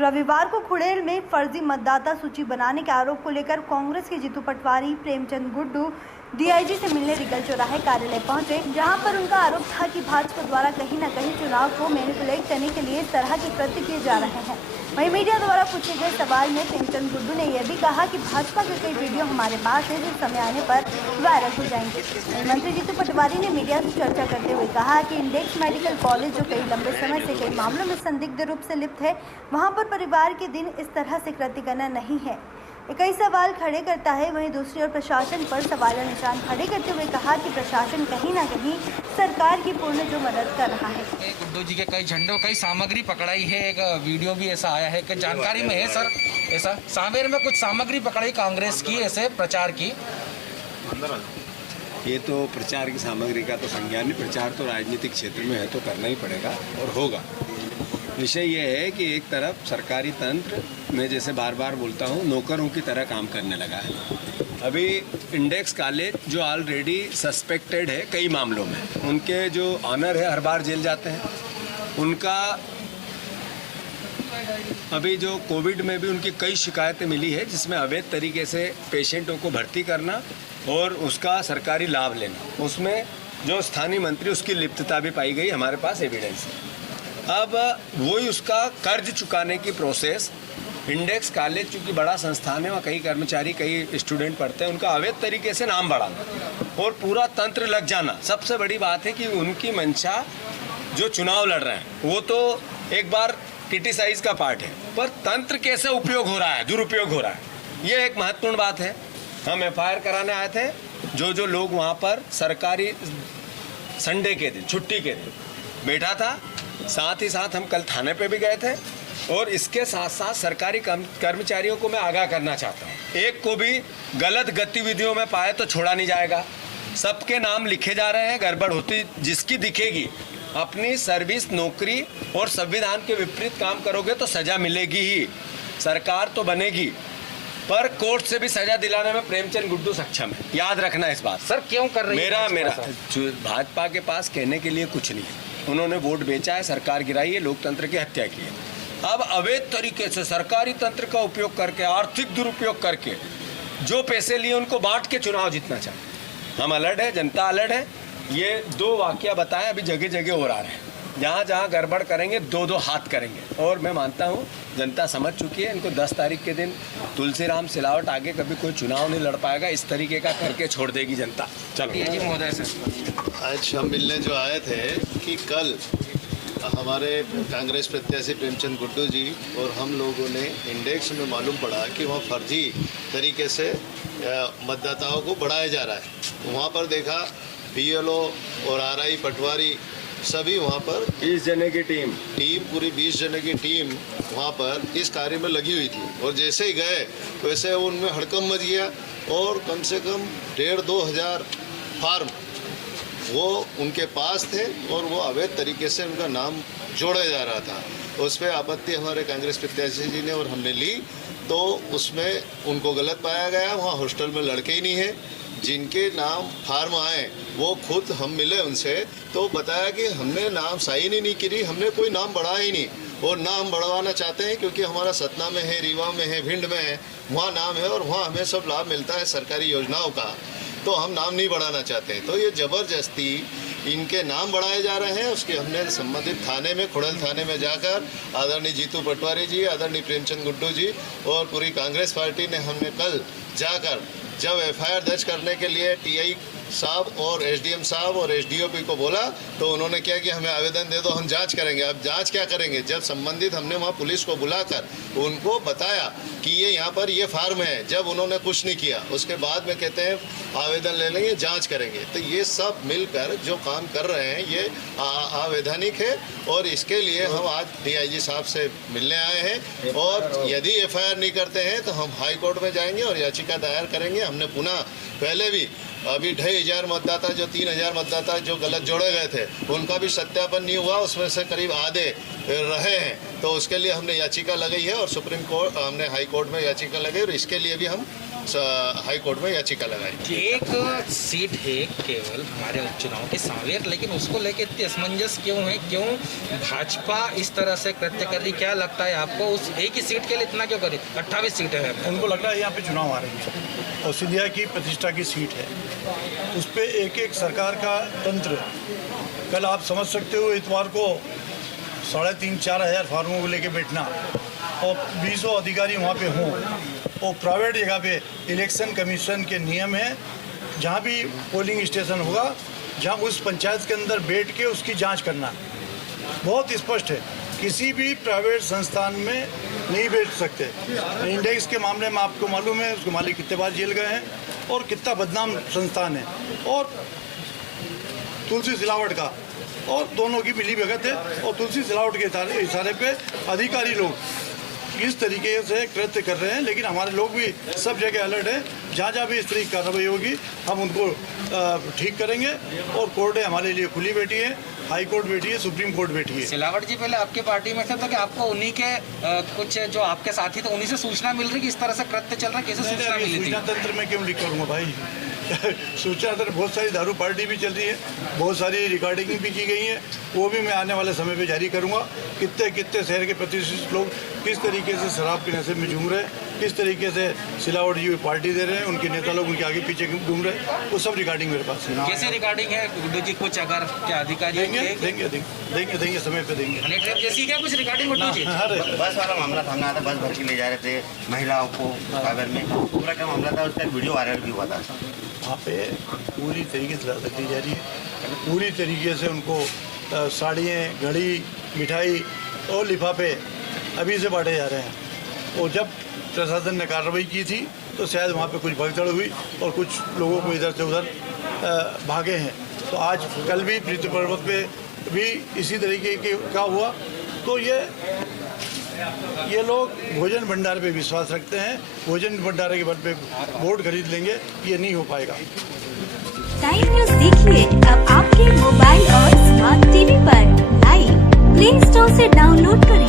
रविवार को खुड़ेल में फर्जी मतदाता सूची बनाने के आरोप को लेकर कांग्रेस के जीतू पटवारी प्रेमचंद गुड्डू डीआईजी से मिलने रिगल चौराहे कार्यालय पहुंचे, जहां पर उनका आरोप था कि भाजपा द्वारा कहीं न कहीं चुनाव को मैनिपुलेट करने के लिए इस तरह के कृत्य किए जा रहे हैं। वहीं मीडिया द्वारा पूछे गए सवाल में प्रेमचंद गुड्डू ने यह भी कहा कि भाजपा के कई वीडियो हमारे पास है जो समय आने पर वायरल हो जाएंगे। मंत्री जीतू पटवारी ने मीडिया से चर्चा करते हुए कहा कि इंडेक्स मेडिकल कॉलेज, जो कई लंबे समय से कई मामलों में संदिग्ध रूप से लिप्त है, वहाँ पर परिवार के दिन इस तरह से कृत्य करना नहीं है। कई सवाल खड़े करता है। वहीं दूसरी ओर प्रशासन पर सवाल निशान खड़े करते हुए कहा कि प्रशासन कहीं ना कहीं सरकार की पूर्ण जो मदद कर रहा है। गुड्डू जी के कई झंडों कई सामग्री पकड़ाई है, एक वीडियो भी ऐसा आया है कि जानकारी में है सर, ऐसा सांवेर में कुछ सामग्री पकड़ाई कांग्रेस की, ऐसे प्रचार की। ये तो प्रचार की सामग्री का तो संज्ञान नहीं, प्रचार तो राजनीतिक क्षेत्र में है तो करना ही पड़ेगा और होगा। विषय ये है कि एक तरफ सरकारी तंत्र में, जैसे बार बार बोलता हूँ, नौकरों की तरह काम करने लगा है। अभी इंडेक्स कॉलेज जो ऑलरेडी सस्पेक्टेड है कई मामलों में, उनके जो ऑनर है हर बार जेल जाते हैं। उनका अभी जो कोविड में भी उनकी कई शिकायतें मिली है, जिसमें अवैध तरीके से पेशेंटों को भर्ती करना और उसका सरकारी लाभ लेना, उसमें जो स्थानीय मंत्री उसकी लिप्तता भी पाई गई, हमारे पास एविडेंस है। अब वही उसका कर्ज चुकाने की प्रोसेस, इंडेक्स कॉलेज चूँकि बड़ा संस्थान है, वहाँ कई कर्मचारी कई स्टूडेंट पढ़ते हैं, उनका अवैध तरीके से नाम बढ़ाना और पूरा तंत्र लग जाना। सबसे बड़ी बात है कि उनकी मंशा जो चुनाव लड़ रहे हैं वो तो एक बार क्रिटिसाइज का पार्ट है, पर तंत्र कैसे उपयोग हो रहा है, दुरुपयोग हो रहा है, ये एक महत्वपूर्ण बात है। हम एफआईआर कराने आए थे। जो लोग वहाँ पर सरकारी संडे के दिन, छुट्टी के दिन बैठा था, साथ ही साथ हम कल थाने पे भी गए थे और इसके साथ साथ सरकारी कर्मचारियों को मैं आगाह करना चाहता हूँ, एक को भी गलत गतिविधियों में पाए तो छोड़ा नहीं जाएगा। सबके नाम लिखे जा रहे हैं, गड़बड़ होती जिसकी दिखेगी, अपनी सर्विस, नौकरी और संविधान के विपरीत काम करोगे तो सजा मिलेगी ही। सरकार तो बनेगी, पर कोर्ट से भी सजा दिलाने में प्रेमचंद गुड्डू सक्षम है, याद रखना इस बात। सर क्यों कर रही है मेरा भाजपा के पास कहने के लिए कुछ नहीं है। उन्होंने वोट बेचा है, सरकार गिराई है, लोकतंत्र की हत्या की है। अब अवैध तरीके से सरकारी तंत्र का उपयोग करके, आर्थिक दुरुपयोग करके जो पैसे लिए उनको बांट के चुनाव जीतना चाहते। हम अलर्ट है, जनता अलर्ट है। ये 2 वाकया बताएं, अभी जगह जगह हो रहा है। जहाँ जहाँ गड़बड़ करेंगे 2-2 हाथ करेंगे और मैं मानता हूँ जनता समझ चुकी है। इनको 10 तारीख के दिन तुलसीराम सिलावट आगे कभी कोई चुनाव नहीं लड़ पाएगा, इस तरीके का करके छोड़ देगी जनता। चलो जी महोदय से आज हम मिलने जो आए थे कि कल हमारे कांग्रेस प्रत्याशी प्रेमचंद गुड्डू जी और हम लोगों ने इंडेक्स में मालूम पड़ा कि वहाँ फर्जी तरीके से मतदाताओं को बढ़ाया जा रहा है। वहाँ पर देखा बीएलओ और आरआई पटवारी सभी वहाँ पर 20 जने की टीम पूरी 20 जने की टीम वहाँ पर इस कार्य में लगी हुई थी और जैसे ही गए वैसे उनमें हड़कंप मच गया और कम से कम 1,500-2 हज़ार फार्म वो उनके पास थे और वो अवैध तरीके से उनका नाम जोड़ा जा रहा था। उस पर आपत्ति हमारे कांग्रेस प्रत्याशी जी ने और हमने ली, तो उसमें उनको गलत पाया गया। वहाँ हॉस्टल में लड़के ही नहीं हैं जिनके नाम फार्म आए, वो खुद हम मिले उनसे तो बताया कि हमने नाम साइन ही नहीं करी, हमने कोई नाम बढ़ाया ही नहीं और ना हम बढ़वाना चाहते हैं क्योंकि हमारा सतना में है, रीवा में है, भिंड में है, वहाँ नाम है और वहाँ हमें सब लाभ मिलता है सरकारी योजनाओं का, तो हम नाम नहीं बढ़ाना चाहते हैं। तो ये ज़बरदस्ती इनके नाम बढ़ाए जा रहे हैं। उसके हमने संबंधित थाने में, खुड़ेल थाने में जाकर आदरणीय जीतू पटवारी जी, आदरणीय प्रेमचंद गुड्डू जी और पूरी कांग्रेस पार्टी ने हमने कल जाकर जब एफआईआर दर्ज करने के लिए टीआई साहब और एसडीएम साहब और एसडीओपी को बोला तो उन्होंने क्या कि हमें आवेदन दे दो, हम जांच करेंगे। अब जांच क्या करेंगे, जब संबंधित हमने वहाँ पुलिस को बुलाकर उनको बताया कि ये यहाँ पर ये फार्म है, जब उन्होंने कुछ नहीं किया उसके बाद में कहते हैं आवेदन ले लेंगे, जांच करेंगे। तो ये सब मिलकर जो काम कर रहे हैं ये अवैधानिक है और इसके लिए हम आज डीआईजी साहब से मिलने आए हैं और यदि एफआईआर नहीं करते हैं तो हम हाई कोर्ट में जाएंगे और याचिका दायर करेंगे। हमने पुनः पहले भी अभी 2,500 मतदाता, जो 3,000 मतदाता जो गलत जोड़े गए थे उनका भी सत्यापन नहीं हुआ, उसमें से करीब आधे रहे हैं, तो उसके लिए हमने याचिका लगाई है और सुप्रीम कोर्ट, हमने हाई कोर्ट में याचिका लगाई और इसके लिए भी हम हाई कोर्ट में याचिका लगाई। एक सीट है केवल हमारे उपचुनाव के सांवेर, लेकिन उसको लेके इतनी असमंजस क्यों है? क्यों भाजपा इस तरह से कृत्य कर रही? क्या लगता है आपको उस एक ही सीट के लिए इतना क्यों करे? 28 सीटें हैं। उनको लग रहा है यहाँ पे चुनाव आ रहे हैं और सिंधिया की प्रतिष्ठा की सीट है, उस पर एक एक सरकार का तंत्र। कल आप समझ सकते हो इतवार को 3,500-4 हज़ार फार्मों को लेके बैठना और 20 अधिकारी वहाँ पे हों और प्राइवेट जगह पे इलेक्शन कमीशन के नियम है, जहाँ भी पोलिंग स्टेशन होगा जहाँ उस पंचायत के अंदर बैठ के उसकी जांच करना बहुत स्पष्ट है। किसी भी प्राइवेट संस्थान में नहीं बैठ सकते। इंडेक्स के मामले में आपको मालूम है उसके मालिक कितने बार जेल गए हैं और कितना बदनाम संस्थान है, और तुलसी सिलावट का और दोनों की मिली भगत है और तुलसी सिलावट के इशारे पे अधिकारी लोग इस तरीके से कृत्य कर रहे हैं। लेकिन हमारे लोग भी सब जगह अलर्ट है, जहाँ जहाँ भी इस तरह की कार्रवाई होगी हम उनको ठीक करेंगे। और कोर्टें हमारे लिए खुली बैठी है, हाई कोर्ट बैठी है, सुप्रीम कोर्ट बैठी है। सिलावट जी पहले आपकी पार्टी में थे तो कि आपको उन्हीं के कुछ जो आपके साथी थे उन्हीं से सूचना मिल रही कि इस तरह से कृत्य चल रहा है? कैसे सूचना मिली थी? सूचना तंत्र में क्यों लिख करूँगा भाई? सूचना तंत्र बहुत सारी दारू पार्टी भी चल रही है, बहुत सारी रिकॉर्डिंग भी की गई है, वो भी मैं आने वाले समय पे जारी करूँगा। कितने कितने शहर के प्रतिष्ठित लोग किस तरीके से शराब के नशे में झूम रहे हैं, किस तरीके से सिलावट जी पार्टी दे रहे हैं, उनके नेता लोग उनके आगे पीछे घूम रहे हैं, वो सब रिकॉर्डिंग मेरे पास है। कैसे रिकॉर्डिंग है गुड्डू जी? कुछ अगर क्या अधिकारी देंगे समय पे देंगे। हनी ट्रैप जैसी क्या कुछ रिकॉर्डिंग गुड्डू जी? बस वाला मामला सामने आया था, बस भर के ले जा रहे थे महिलाओं को सागर में, पूरा क्या मामला था, उसका वीडियो वायरल भी हुआ था। वहाँ पे पूरी तरीके से हिरासत ली जा रही है, पूरी तरीके से उनको साड़ियाँ, घड़ी, मिठाई और लिफाफे अभी से बांटे जा रहे हैं। और जब प्रशासन ने कार्रवाई की थी तो शायद वहाँ पे कुछ भगदड़ हुई और कुछ लोगों को इधर से उधर भागे हैं। तो आज कल भी प्रीति पर्वत पे भी इसी तरीके का हुआ। तो ये लोग भोजन भंडार पे विश्वास रखते हैं, भोजन भंडार के बल पे वोट खरीद लेंगे, ये नहीं हो पाएगा। टाइम न्यूज़ देखिए अब आपके मोबाइल और स्मार्ट टीवी पर लाइव प्ले स्टोर से डाउनलोड करें।